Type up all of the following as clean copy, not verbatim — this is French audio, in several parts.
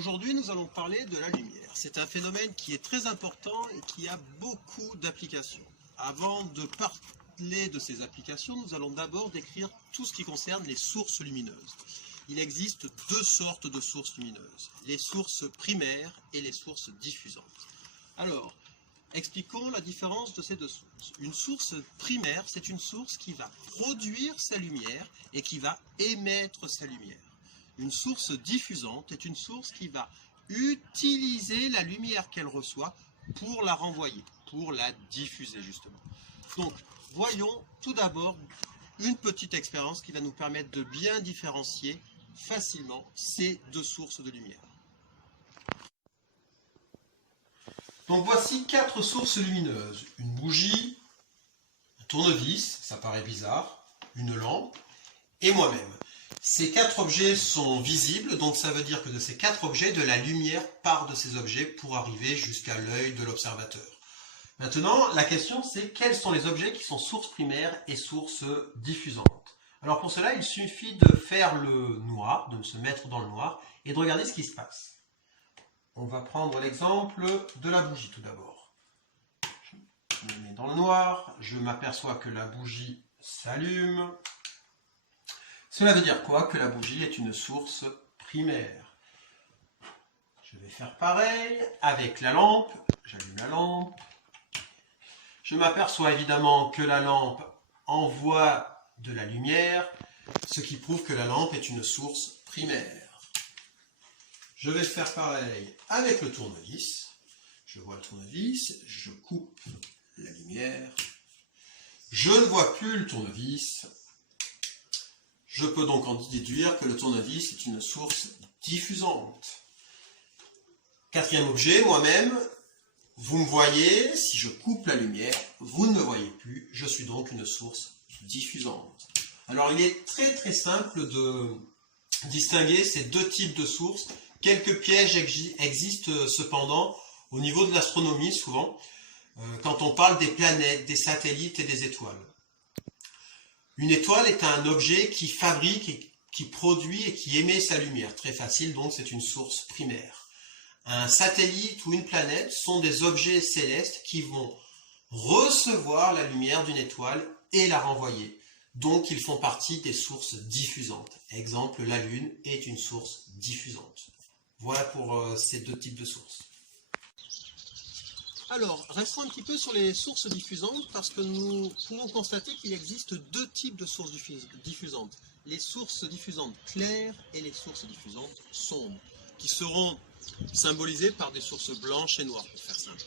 Aujourd'hui, nous allons parler de la lumière. C'est un phénomène qui est très important et qui a beaucoup d'applications. Avant de parler de ces applications, nous allons d'abord décrire tout ce qui concerne les sources lumineuses. Il existe deux sortes de sources lumineuses, les sources primaires et les sources diffusantes. Alors, expliquons la différence de ces deux sources. Une source primaire, c'est une source qui va produire sa lumière et qui va émettre sa lumière. Une source diffusante est une source qui va utiliser la lumière qu'elle reçoit pour la renvoyer, pour la diffuser justement. Donc, voyons tout d'abord une petite expérience qui va nous permettre de bien différencier facilement ces deux sources de lumière. Donc voici quatre sources lumineuses. Une bougie, un tournevis, ça paraît bizarre, une lampe et moi-même. Ces quatre objets sont visibles, donc ça veut dire que de ces quatre objets, de la lumière part de ces objets pour arriver jusqu'à l'œil de l'observateur. Maintenant, la question c'est quels sont les objets qui sont sources primaires et sources diffusantes. Alors pour cela, il suffit de faire le noir, de se mettre dans le noir et de regarder ce qui se passe. On va prendre l'exemple de la bougie tout d'abord. Je me mets dans le noir, je m'aperçois que la bougie s'allume. Cela veut dire quoi? Que la bougie est une source primaire. Je vais faire pareil avec la lampe. J'allume la lampe. Je m'aperçois évidemment que la lampe envoie de la lumière, ce qui prouve que la lampe est une source primaire. Je vais faire pareil avec le tournevis. Je vois le tournevis, je coupe la lumière. Je ne vois plus le tournevis. Je peux donc en déduire que le tournevis est une source diffusante. Quatrième objet, moi-même, vous me voyez, si je coupe la lumière, vous ne me voyez plus, je suis donc une source diffusante. Alors il est très simple de distinguer ces deux types de sources. Quelques pièges existent cependant au niveau de l'astronomie souvent, quand on parle des planètes, des satellites et des étoiles. Une étoile est un objet qui fabrique, et qui produit et qui émet sa lumière. Très facile, donc c'est une source primaire. Un satellite ou une planète sont des objets célestes qui vont recevoir la lumière d'une étoile et la renvoyer. Donc ils font partie des sources diffusantes. Exemple, la Lune est une source diffusante. Voilà pour ces deux types de sources. Alors, restons un petit peu sur les sources diffusantes parce que nous pouvons constater qu'il existe deux types de sources diffusantes. Les sources diffusantes claires et les sources diffusantes sombres, qui seront symbolisées par des sources blanches et noires, pour faire simple.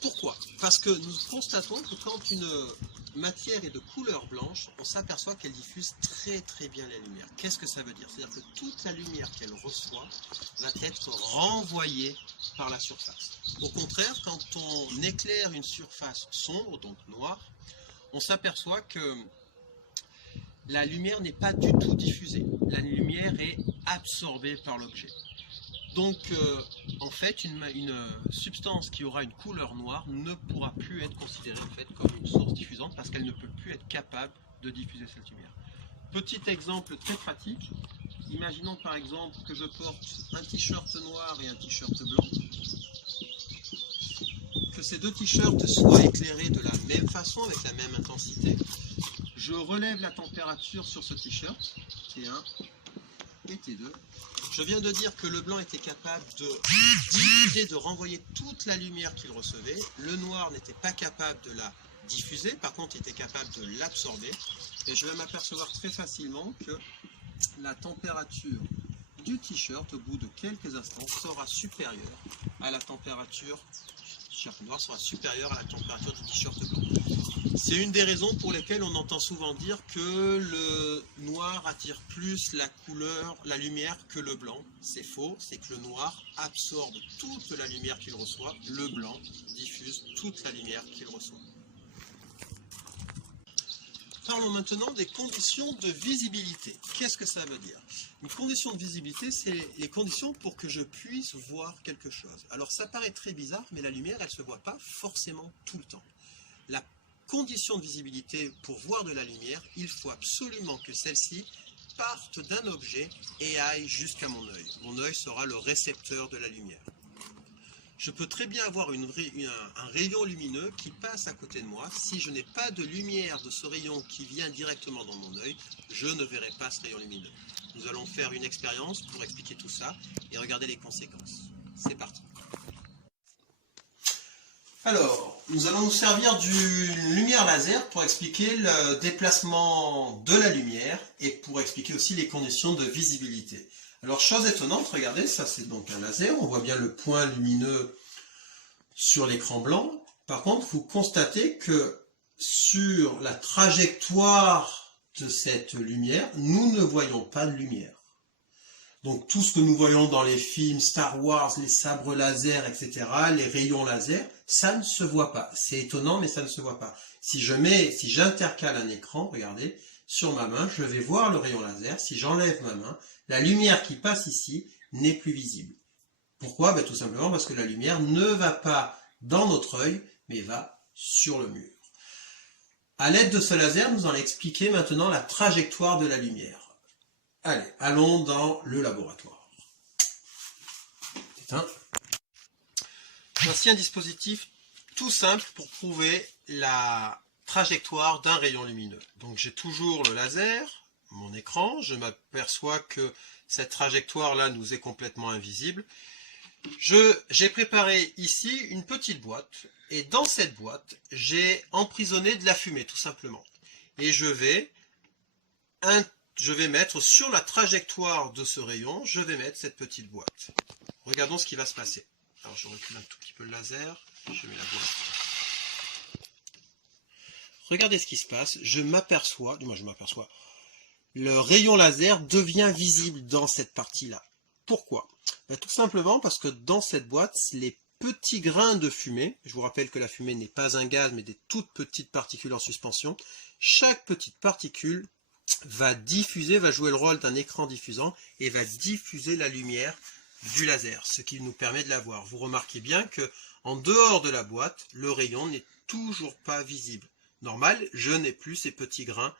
Pourquoi? Parce que nous constatons que quand une matière est de couleur blanche, on s'aperçoit qu'elle diffuse très bien la lumière. Qu'est-ce que ça veut dire? C'est-à-dire que toute la lumière qu'elle reçoit va être renvoyée par la surface. Au contraire, quand on éclaire une surface sombre, donc noire, on s'aperçoit que la lumière n'est pas du tout diffusée. La lumière est absorbée par l'objet. Donc, en fait, une substance qui aura une couleur noire ne pourra plus être considérée en fait, comme une source diffusante parce qu'elle ne peut plus être capable de diffuser cette lumière. Petit exemple très pratique, imaginons par exemple que je porte un t-shirt noir et un t-shirt blanc, que ces deux t-shirts soient éclairés de la même façon, avec la même intensité. Je relève la température sur ce t-shirt, T1 et T2. Je viens de dire que le blanc était capable de diffuser, de renvoyer toute la lumière qu'il recevait. Le noir n'était pas capable de la diffuser, par contre il était capable de l'absorber. Et je vais m'apercevoir très facilement que la température du t-shirt au bout de quelques instants sera supérieure à la température du t-shirt noir, sera supérieure à la température du t-shirt blanc. C'est une des raisons pour lesquelles on entend souvent dire que le noir attire plus la lumière que le blanc. C'est faux, c'est que le noir absorbe toute la lumière qu'il reçoit, le blanc diffuse toute la lumière qu'il reçoit. Parlons maintenant des conditions de visibilité. Qu'est-ce que ça veut dire? Une condition de visibilité, c'est les conditions pour que je puisse voir quelque chose. Alors ça paraît très bizarre, mais la lumière, elle ne se voit pas forcément tout le temps. La condition de visibilité pour voir de la lumière, il faut absolument que celle-ci partent d'un objet et aillent jusqu'à mon œil. Mon œil sera le récepteur de la lumière. Je peux très bien avoir un rayon lumineux qui passe à côté de moi. Si je n'ai pas de lumière de ce rayon qui vient directement dans mon œil, je ne verrai pas ce rayon lumineux. Nous allons faire une expérience pour expliquer tout ça et regarder les conséquences. C'est parti. Alors, nous allons nous servir d'une lumière laser pour expliquer le déplacement de la lumière et pour expliquer aussi les conditions de visibilité. Alors, chose étonnante, regardez, ça c'est donc un laser, on voit bien le point lumineux sur l'écran blanc. Par contre, vous constatez que sur la trajectoire de cette lumière, nous ne voyons pas de lumière. Donc tout ce que nous voyons dans les films Star Wars, les sabres laser, etc., les rayons laser, ça ne se voit pas. C'est étonnant, mais ça ne se voit pas. Si j'intercale un écran, regardez, sur ma main, je vais voir le rayon laser. Si j'enlève ma main, la lumière qui passe ici n'est plus visible. Pourquoi? Ben, tout simplement parce que la lumière ne va pas dans notre œil, mais va sur le mur. À l'aide de ce laser, nous allons expliquer maintenant la trajectoire de la lumière. Allez, allons dans le laboratoire. Voici un dispositif tout simple pour prouver la trajectoire d'un rayon lumineux. Donc j'ai toujours le laser, mon écran, je m'aperçois que cette trajectoire-là nous est complètement invisible. J'ai préparé ici une petite boîte, et dans cette boîte, j'ai emprisonné de la fumée, tout simplement. Et je vais mettre sur la trajectoire de ce rayon, je vais mettre cette petite boîte. Regardons ce qui va se passer. Alors je recule un tout petit peu le laser, je mets la boîte. Regardez ce qui se passe, je m'aperçois, le rayon laser devient visible dans cette partie-là. Pourquoi? Ben, tout simplement parce que dans cette boîte, les petits grains de fumée, je vous rappelle que la fumée n'est pas un gaz, mais des toutes petites particules en suspension, chaque petite particule va jouer le rôle d'un écran diffusant et va diffuser la lumière du laser, ce qui nous permet de la voir. Vous remarquez bien que en dehors de la boîte, le rayon n'est toujours pas visible. Normal, je n'ai plus ces petits grains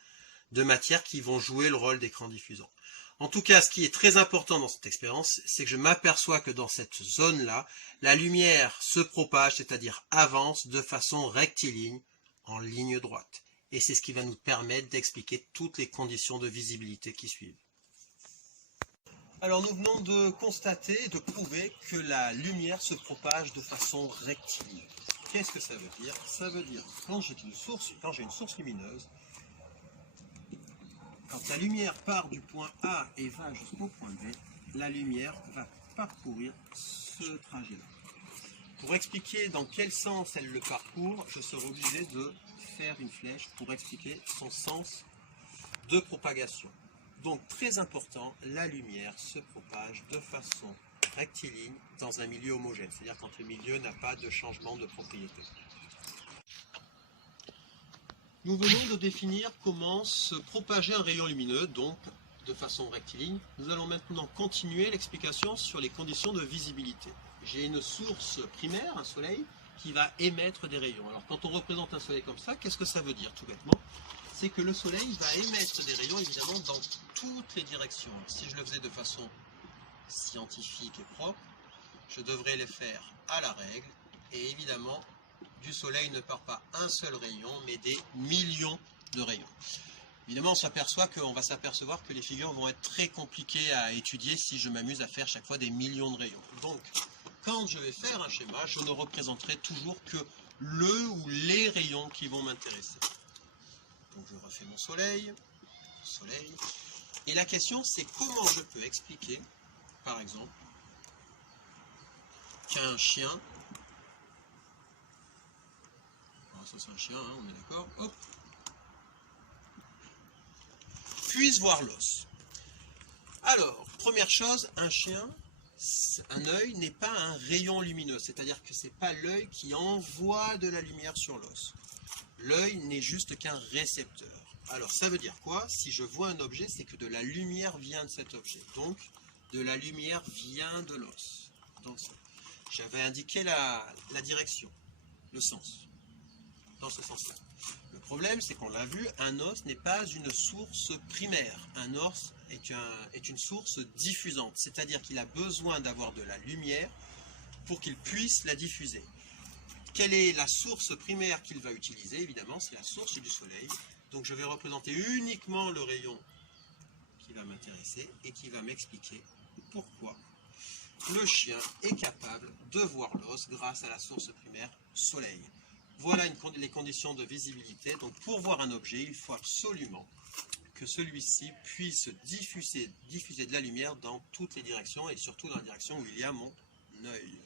de matière qui vont jouer le rôle d'écran diffusant. En tout cas, ce qui est très important dans cette expérience, c'est que je m'aperçois que dans cette zone-là, la lumière se propage, c'est-à-dire avance de façon rectiligne, en ligne droite. Et c'est ce qui va nous permettre d'expliquer toutes les conditions de visibilité qui suivent. Alors nous venons de constater et de prouver que la lumière se propage de façon rectiligne. Qu'est-ce que ça veut dire? Ça veut dire que quand j'ai une source lumineuse, quand la lumière part du point A et va jusqu'au point B, la lumière va parcourir ce trajet-là. Pour expliquer dans quel sens elle le parcourt, je serai obligé de faire une flèche pour expliquer son sens de propagation. Donc très important, la lumière se propage de façon rectiligne dans un milieu homogène, c'est-à-dire quand le milieu n'a pas de changement de propriété. Nous venons de définir comment se propager un rayon lumineux, donc de façon rectiligne. Nous allons maintenant continuer l'explication sur les conditions de visibilité. J'ai une source primaire, un soleil, qui va émettre des rayons. Alors quand on représente un soleil comme ça, qu'est-ce que ça veut dire tout bêtement? C'est que le soleil va émettre des rayons évidemment dans toutes les directions. Si je le faisais de façon scientifique et propre, je devrais les faire à la règle, et évidemment, du soleil ne part pas un seul rayon, mais des millions de rayons. Évidemment, on va s'apercevoir que les figures vont être très compliquées à étudier si je m'amuse à faire chaque fois des millions de rayons. Donc, quand je vais faire un schéma, je ne représenterai toujours que le ou les rayons qui vont m'intéresser. Donc, je refais mon soleil. Et la question, c'est comment je peux expliquer, par exemple, qu'un chien... Ça c'est un chien, hein, on est d'accord, hop, puisse voir l'os. Alors, première chose, un chien, un œil n'est pas un rayon lumineux, c'est-à-dire que ce n'est pas l'œil qui envoie de la lumière sur l'os. L'œil n'est juste qu'un récepteur. Alors, ça veut dire quoi? Si je vois un objet, c'est que de la lumière vient de cet objet. Donc, de la lumière vient de l'os. Donc, j'avais indiqué la direction, le sens. Dans ce sens-là. Le problème, c'est qu'on l'a vu, un os n'est pas une source primaire. Un os est une source diffusante, c'est-à-dire qu'il a besoin d'avoir de la lumière pour qu'il puisse la diffuser. Quelle est la source primaire qu'il va utiliser? Évidemment, c'est la source du soleil. Donc je vais représenter uniquement le rayon qui va m'intéresser et qui va m'expliquer pourquoi le chien est capable de voir l'os grâce à la source primaire soleil. Voilà les conditions de visibilité. Donc pour voir un objet, il faut absolument que celui-ci puisse diffuser de la lumière dans toutes les directions et surtout dans la direction où il y a mon œil.